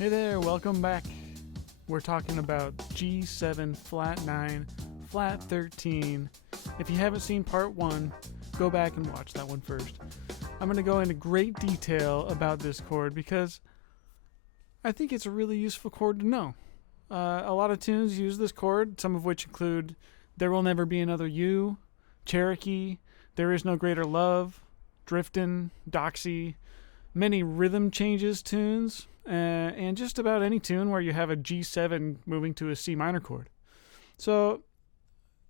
Hey there, welcome back. We're talking about G7 flat 9, flat 13. If you haven't seen part 1, go back and watch that one first. I'm going to go into great detail about this chord because I think it's a really useful chord to know. A lot of tunes use this chord, some of which include There Will Never Be Another You, Cherokee, There Is No Greater Love, Driftin', Doxy, many rhythm changes tunes, and just about any tune where you have a G7 moving to a C minor chord. So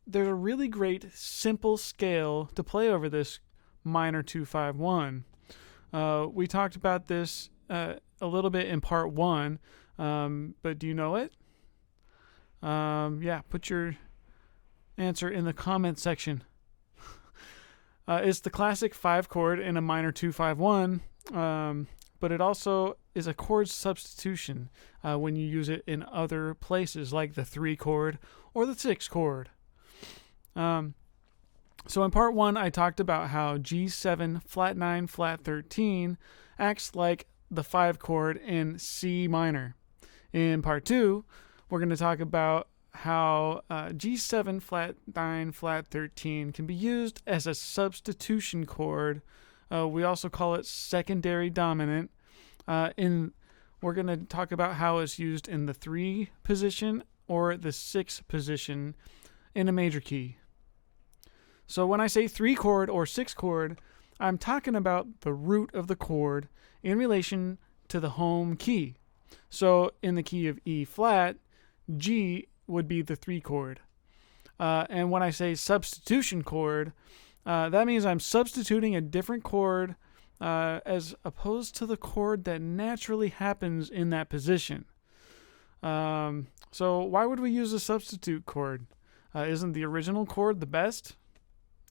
there's a really great simple scale to play over this minor 2-5-1. We talked about this a little bit in part 1, but do you know it? Yeah, put your answer in the comment section. It's the classic 5 chord in a minor 2-5-1, but it also is a chord substitution when you use it in other places like the 3 chord or the 6 chord. So in part 1, I talked about how G7 flat 9 flat 13 acts like the 5 chord in C minor. In part 2, we're going to talk about how G7 flat 9 flat 13 can be used as a substitution chord. We also call it secondary dominant. We're going to talk about how it's used in the 3 position or the 6 position in a major key. So when I say 3 chord or 6 chord, I'm talking about the root of the chord in relation to the home key. So in the key of E flat, G would be the 3 chord. And when I say substitution chord, that means I'm substituting a different chord as opposed to the chord that naturally happens in that position. So why would we use a substitute chord? Isn't the original chord the best?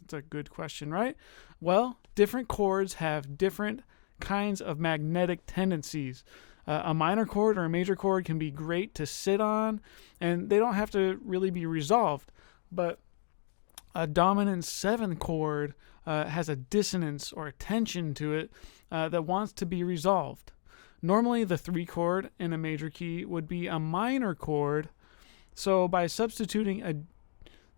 That's a good question, right? Well, different chords have different kinds of magnetic tendencies. A minor chord or a major chord can be great to sit on, and they don't have to really be resolved. But a dominant 7 chord has a dissonance or a tension to it that wants to be resolved. Normally, the 3 chord in a major key would be a minor chord. So by substituting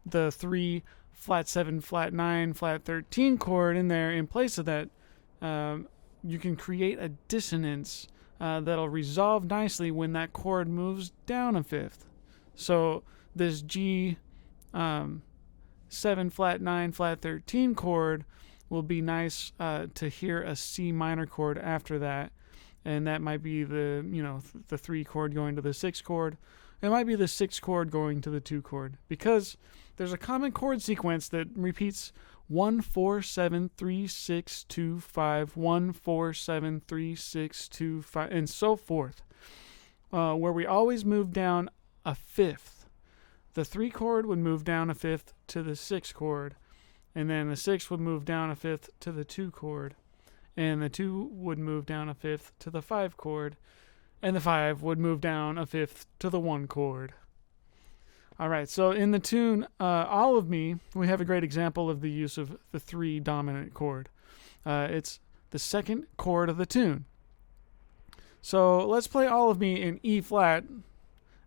the 3 flat 7, flat 9, flat 13 chord in there in place of that, you can create a dissonance that'll resolve nicely when that chord moves down a fifth. So this G 7 flat 9 flat 13 chord will be nice to hear a C minor chord after that, and that might be the 3 chord going to the 6 chord. It might be the 6 chord going to the 2 chord, because there's a common chord sequence that repeats 1 4 7 3 6 2 5 1 4 7 3 6 2 5 and so forth, where we always move down a fifth. The 3 chord would move down a fifth to the 6 chord, and then the 6 would move down a fifth to the 2 chord, and the 2 would move down a fifth to the 5 chord, and the 5 would move down a fifth to the 1 chord. Alright, so in the tune All of Me, we have a great example of the use of the 3 dominant chord. It's the 2nd chord of the tune. So let's play All of Me in E flat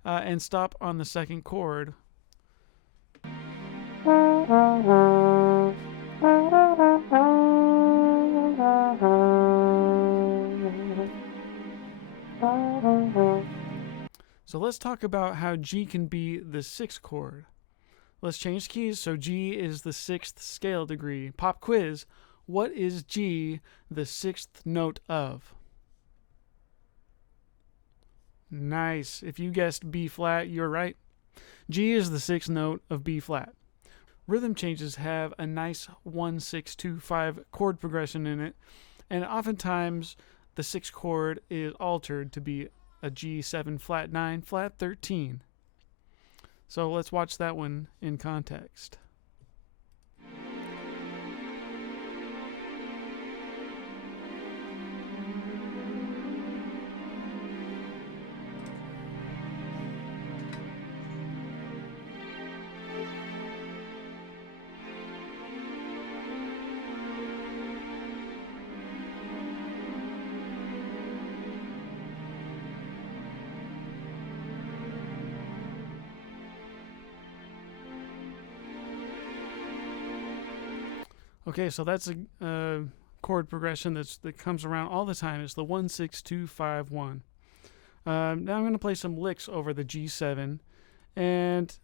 and stop on the 2nd chord. So let's talk about how G can be the 6th chord. Let's change keys. So G is the 6th scale degree. Pop quiz. What is G the 6th note of? Nice. If you guessed B flat, you're right. G is the 6th note of B flat. Rhythm changes have a nice 1-6-2-5 chord progression in it, and oftentimes the 6th chord is altered to be a G7 flat 9 flat 13. So let's watch that one in context. Okay, so that's a chord progression that comes around all the time. It's the 1 6 2 5 1. Now I'm going to play some licks over the G7, and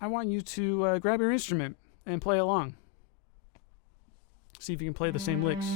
I want you to grab your instrument and play along. See if you can play the same licks.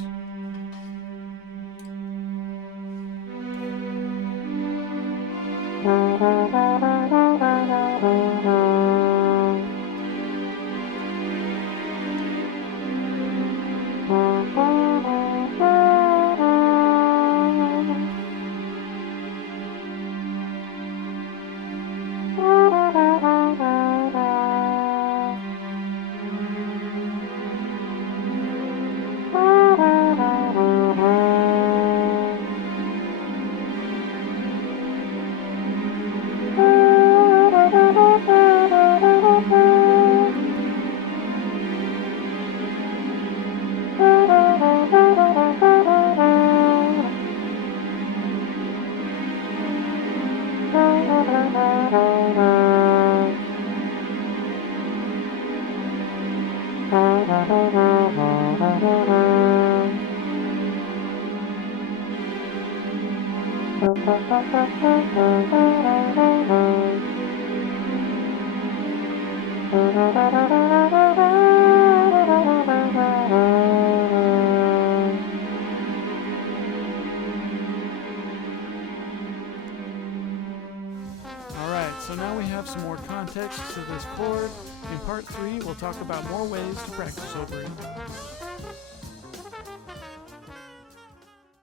Alright, so now we have some more context to this chord. In part 3, we'll talk about more ways to practice over it.